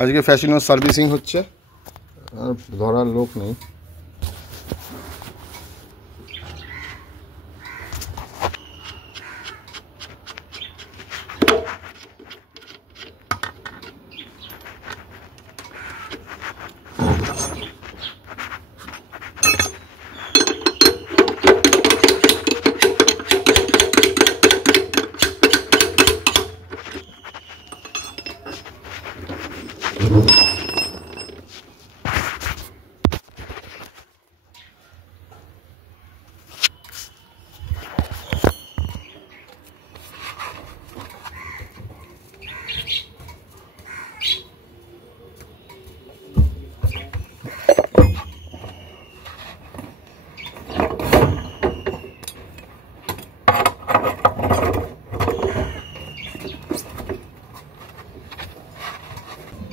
আজকে Fascino servicing হচ্ছে, আর ধরার লোক নেই।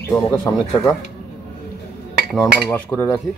তো আমাকে সামনের চাকা নর্মাল ওয়াশ করে রাখি।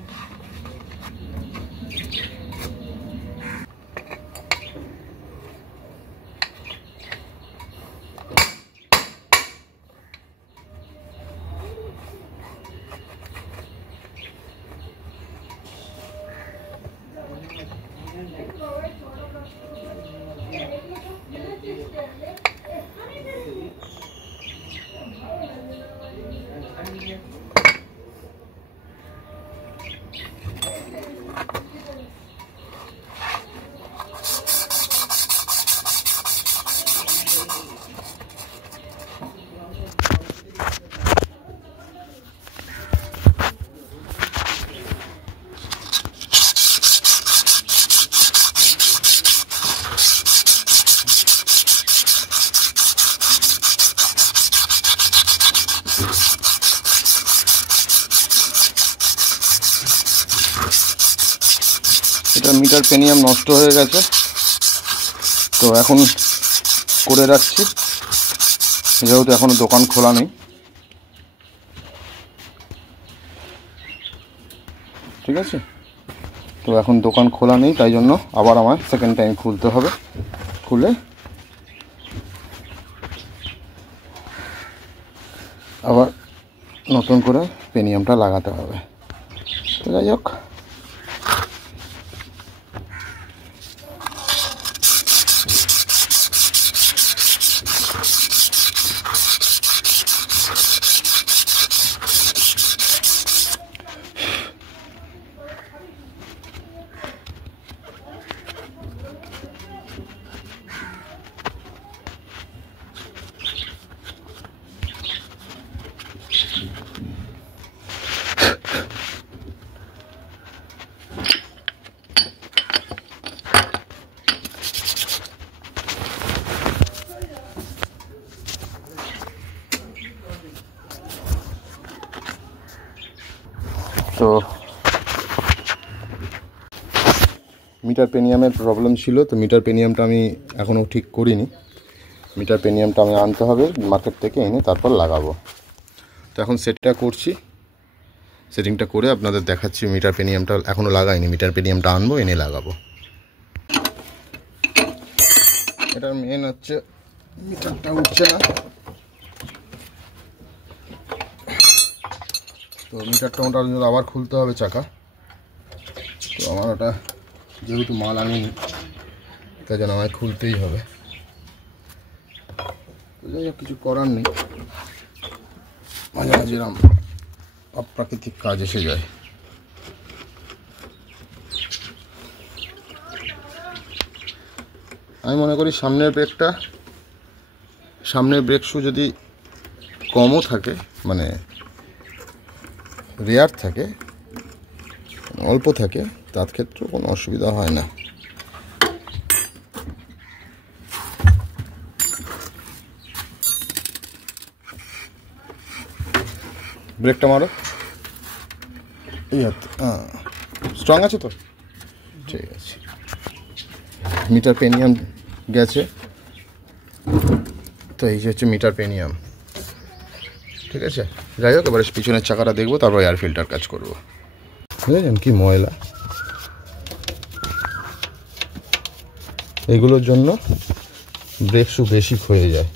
এটা মিটার পেনিয়াম নষ্ট হয়ে গেছে, তো এখন করে রাখছি, যেহেতু এখনো দোকান খোলা নেই। ঠিক আছে, তো এখন দোকান খোলা নেই, তাই জন্য আবার আমার সেকেন্ড টাইম খুলতে হবে। খুলে আবার নতুন করে পেনিয়ামটা লাগাতে হবে। তো যাই হোক, তো মিটার পেনিয়ামের প্রবলেম ছিল, তো মিটার পেনিয়ামটা আমি এখনও ঠিক করিনি। মিটার পেনিয়ামটা আমি আনতে হবে মার্কেট থেকে, এনে তারপর লাগাবো। তো এখন সেটটা করছি, সেটিংটা করে আপনাদের দেখাচ্ছি। মিটার পেনিয়ামটা এখনও লাগাইনি, মিটার পেনিয়ামটা আনবো, এনে লাগাবো। এটার মেন হচ্ছে মিটারটা উঠছে না, তো মিটারটা ওটার জন্য আবার খুলতে হবে চাকা। তো আমার ওটা যেহেতু মাল আনিনি, তাই জন্য আমায় খুলতেই হবে। তো যাই হোক, কিছু করার নেই, মাঝে মাঝে এরকম অপ্রাকৃতিক কাজ এসে যায়। আমি মনে করি সামনের ব্রেক শু যদি কমও থাকে, মানে রেয়ার থাকে, অল্প থাকে, তার ক্ষেত্রেও কোনো অসুবিধা হয় না। ব্রেকটা মারো, এই হাত স্ট্রং আছে তো, ঠিক আছে। মিটার পেনিয়াম গেছে, তো এই যে হচ্ছে মিটার পেনিয়াম। ঠিক আছে, যাই হোক, এবারে পিছনের চাকাটা দেখবো, তারপর এয়ার ফিল্টার কাজ করবো। বুঝলেন কি ময়লা, এগুলোর জন্য ব্রেক শু বেশি ক্ষয়ে যায়।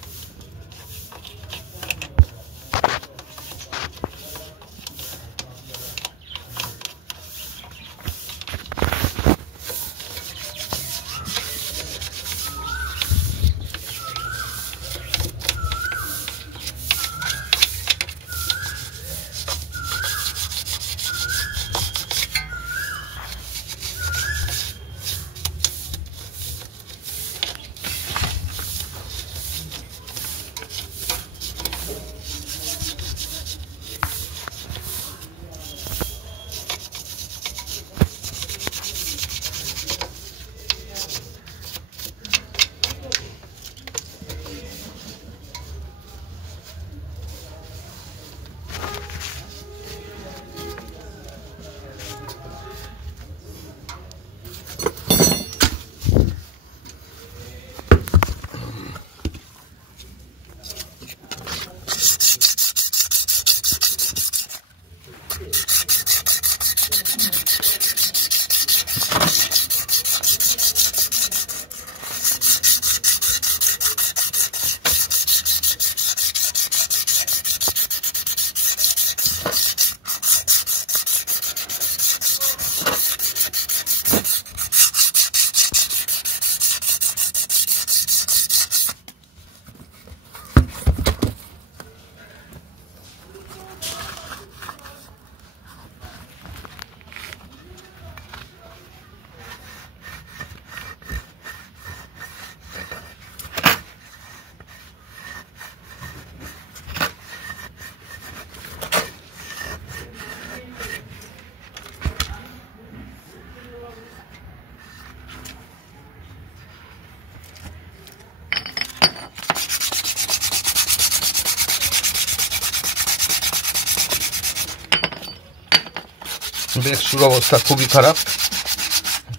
ব্রেক শুর অবস্থা খুবই খারাপ,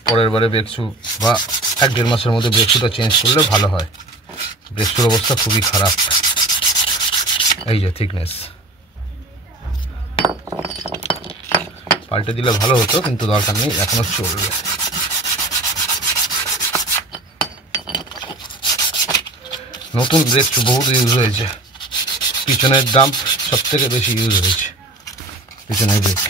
পরের বারে ব্রেক শু বা 1-1.5 মাসের মধ্যে ব্রেক শুটা চেঞ্জ করলে ভালো হয়। ব্রেক শুর অবস্থা খুবই খারাপ, এই যে থিকনেস পাল্টে দিলে ভালো হতো, কিন্তু দরকার নেই, এখনও চলবে। নতুন ব্রেক শু বহুত ইউজ হয়েছে, পিছনের ডাম্প সব থেকে বেশি ইউজ হয়েছে, পিছনের ব্রেক।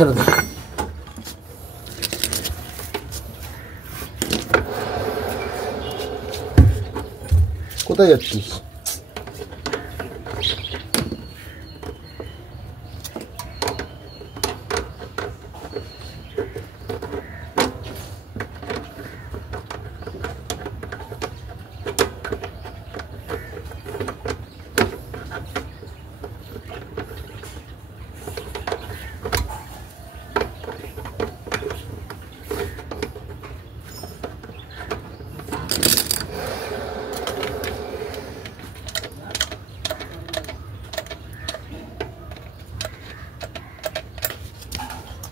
ছেড়ে দে। কোথায় যাচ্ছিস?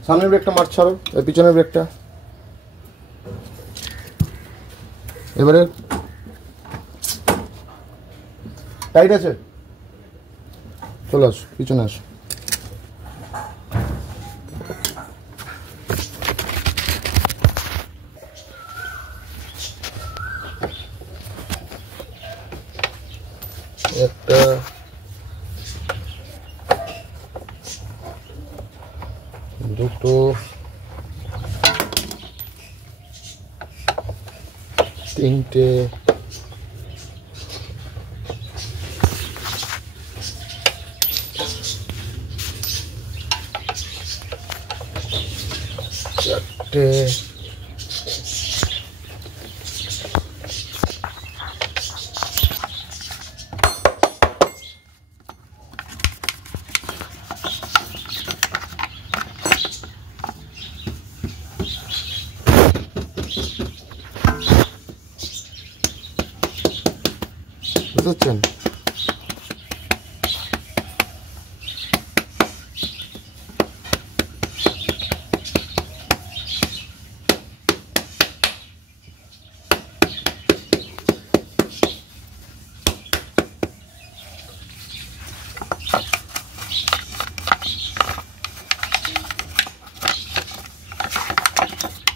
সামনের ব্রেকটা মার ছাড়ো, পিছনের ব্রেকটা এবারে টাইট আছে, চলে আসো পিছনে আসো। একটা দুটো তিনটে চারটে বুঝছেন?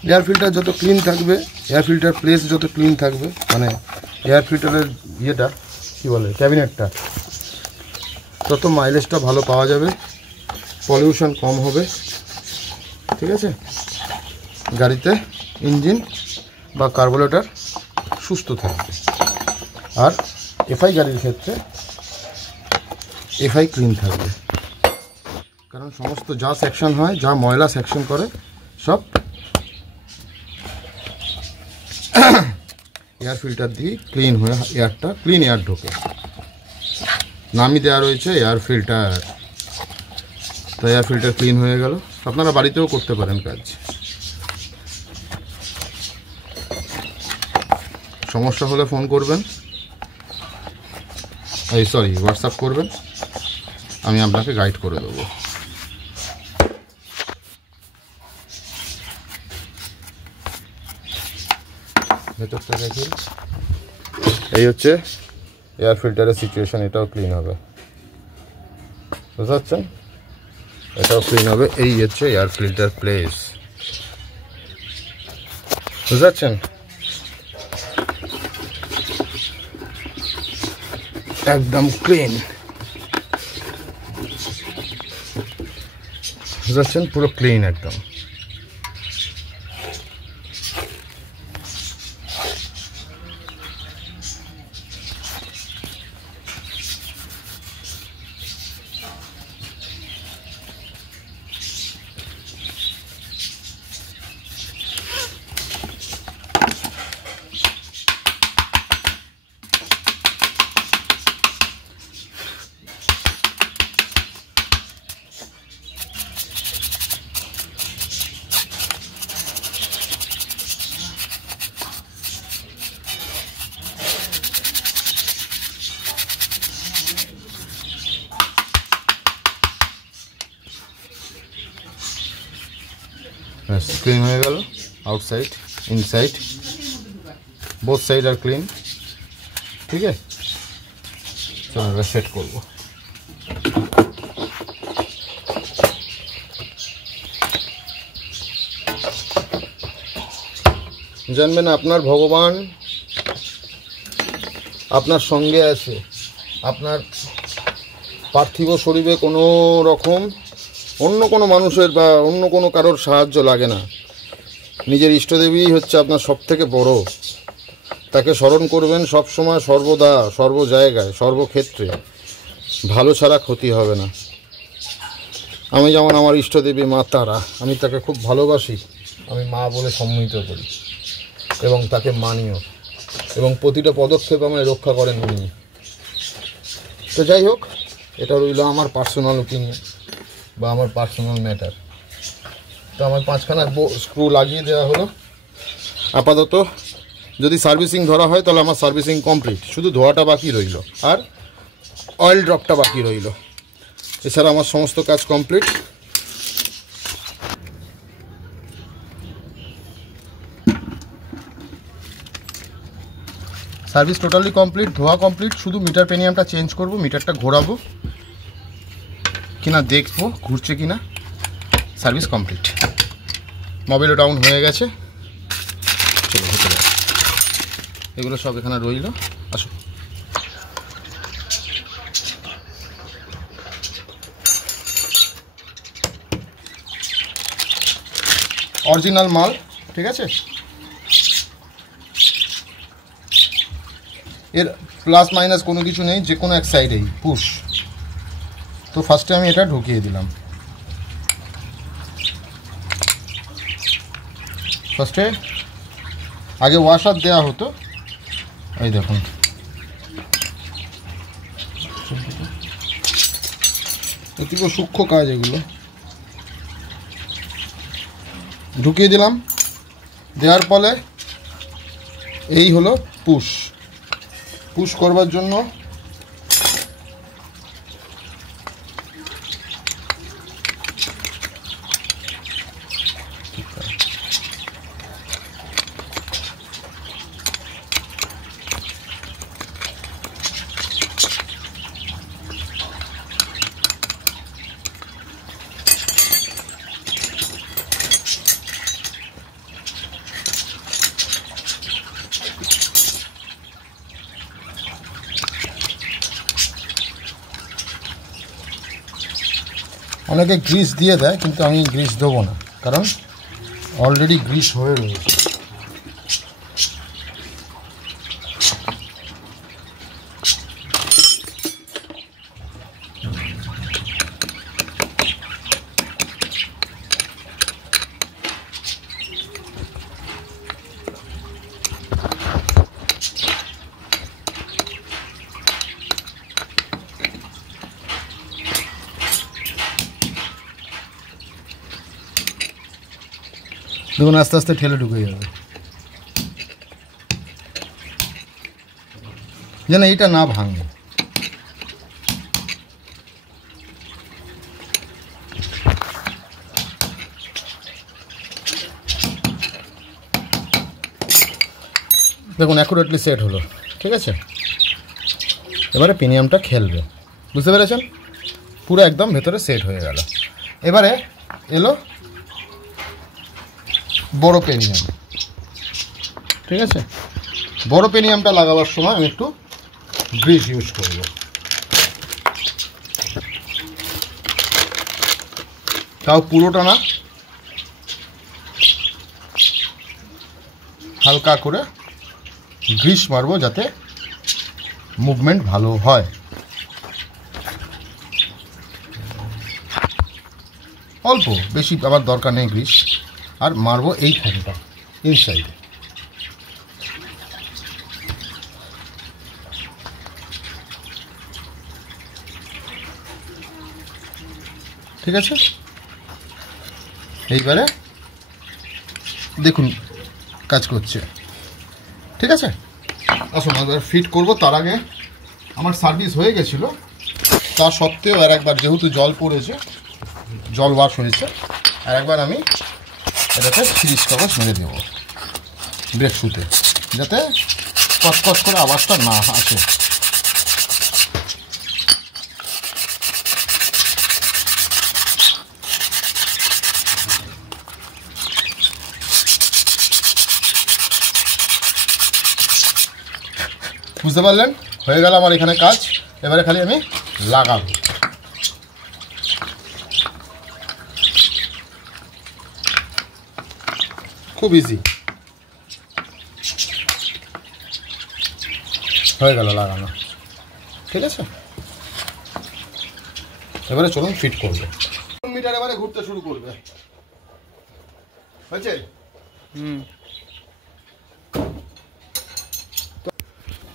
এয়ার ফিল্টার যত ক্লিন থাকবে, এয়ার ফিল্টার প্লেস যত ক্লিন থাকবে, মানে এয়ার ফিল্টারের ইয়েটা কী বলে ক্যাবিনেটটা, তত মাইলেজটা ভালো পাওয়া যাবে, পলিউশন কম হবে, ঠিক আছে? গাড়িতে ইঞ্জিন বা কার্বোরেটর সুস্থ থাকবে। আর এফআই গাড়ির ক্ষেত্রে এফআই ক্লিন থাকবে, কারণ সমস্ত যা সেকশন হয়, যা ময়লা সেকশন করে সব এয়ার ফিল্টার দিয়ে ক্লিন হয়ে এয়ারটা ক্লিন এয়ার ঢোকে। নামই দেওয়া রয়েছে এয়ার ফিল্টার, তো এয়ার ফিল্টার ক্লিন হয়ে গেল। আপনারা বাড়িতেও করতে পারেন কাজ। সমস্যা হলে ফোন করবেন, হোয়াটসঅ্যাপ করবেন, আমি আপনাকে গাইড করে দেবো। ভেতরটা দেখি, এই হচ্ছে এয়ার ফিল্টারের সিচুয়েশান। এটাও ক্লিন হবে, বুঝতে পারছেন? এটাও ক্লিন হবে। এই হচ্ছে এয়ার ফিল্টার প্লেস, বুঝতে পারছেন? একদম ক্লিন, বুঝতে পারছেন? পুরো ক্লিন একদম। ক্লিন হয়ে গেল, আউটসাইড ইনসাইড বোথ সাইড আর ক্লিন। ঠিক আছে, চলো এবার সেট করবো। জানবেন আপনার ভগবান আপনার সঙ্গে আছে। আপনার পার্থিব শরীরে কোনো রকম অন্য কোনো মানুষের বা অন্য কোনো কারোর সাহায্য লাগে না। নিজের ইষ্টদেবী হচ্ছে আপনার সবথেকে বড়। তাকে স্মরণ করবেন সব সময়, সর্বদা, সর্ব জায়গায়, সর্বক্ষেত্রে। ভালো ছাড়া ক্ষতি হবে না। আমি যেমন আমার ইষ্টদেবী মা তারা, আমি তাকে খুব ভালোবাসি, আমি মা বলে সম্মিলিত করি এবং তাকে মানিও, এবং প্রতিটা পদক্ষেপ আমায় রক্ষা করেন উনি। তো যাই হোক, এটা রইল আমার পার্সোনাল ওপিনিয়ন বা আমার পার্সোনাল ম্যাটার। তো আমার 5খানা স্ক্রু লাগিয়ে দেওয়া হলো। আপাতত যদি সার্ভিসিং ধরা হয় তাহলে আমার সার্ভিসিং কমপ্লিট, শুধু ধোয়াটা বাকি রইল আর অয়েল ড্রপটা বাকি রইল। এছাড়া আমার সমস্ত কাজ কমপ্লিট। সার্ভিস টোটালি কমপ্লিট, ধোয়া কমপ্লিট, শুধু মিটার পেনিয়ামটা চেঞ্জ করব, মিটারটা ঘোরাবো কিনা দেখবো ঘুরছে কিনা। সার্ভিস কমপ্লিট, মোবাইলও ডাউন হয়ে গেছে। চলো ভেতরে, এগুলো সব এখানে রইল। আসো, অরিজিনাল মাল, ঠিক আছে? এর প্লাস মাইনাস কোনো কিছু নেই, যে কোনো এক সাইডেই পুশ। তো ফার্স্টে আমি এটা ঢুকিয়ে দিলাম। ফার্স্টে আগে ওয়াশার দেওয়া হতো, এই দেখুন, অতীব সূক্ষ্ম কাজ এগুলো। ঢুকিয়ে দিলাম, দেওয়ার ফলে এই হলো পুশ। পুশ করবার জন্য অনেকে গ্রিস দিয়ে দেয়, কিন্তু আমি গ্রিস দেবো না, কারণ অলরেডি গ্রিস হয়ে রয়েছে। দেখুন আস্তে আস্তে ঠেলে ঢুকে যাবে, যেন এইটা না ভাঙে। দেখুন অ্যাকুরেটলি সেট হলো, ঠিক আছে। এবারে প্রিমিয়ামটা খেলবে, বুঝতে পেরেছেন? পুরো একদম ভেতরে সেট হয়ে গেল। এবারে এলো বড় প্রিমিয়াম, ঠিক আছে। বড় প্রিমিয়ামটা লাগাবার সময় আমি একটু গ্রিস ইউজ করব। তাও পুরোটা না, হালকা করে গ্রিস মারবো যাতে মুভমেন্ট ভালো হয়। অল্প, বেশি আবার দরকার নেই গ্রিস। আর মারবো এই ফোনটা ইনসাইডে, ঠিক আছে। এইবারে দেখুন কাজ করছে, ঠিক আছে। আসুন এবার ফিট করব। তার আগে আমার সার্ভিস হয়ে গেছিলো, তা সত্ত্বেও আর একবার, যেহেতু জল পড়েছে, জল ওয়াশ হয়েছে, আর একবার আমি এটাতে ফ্রিজ কাগজ মেরে দেবো ব্রেক শুতে, যাতে কচকচ করে আওয়াজটা না আসে। বুঝতে পারলেন? হয়ে গেল আমার এখানে কাজ। এবারে খালি আমি লাগাবো। খুব ইজি, হয়ে গেল লাগানো, ঠিক আছে। এবারে চলুন ফিট করবে। মিটার এবারে ঘুরতে শুরু করবে, হয়েছে?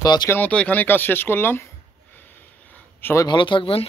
তো আজকের মতো এখানেই কাজ শেষ করলাম। সবাই ভালো থাকবেন।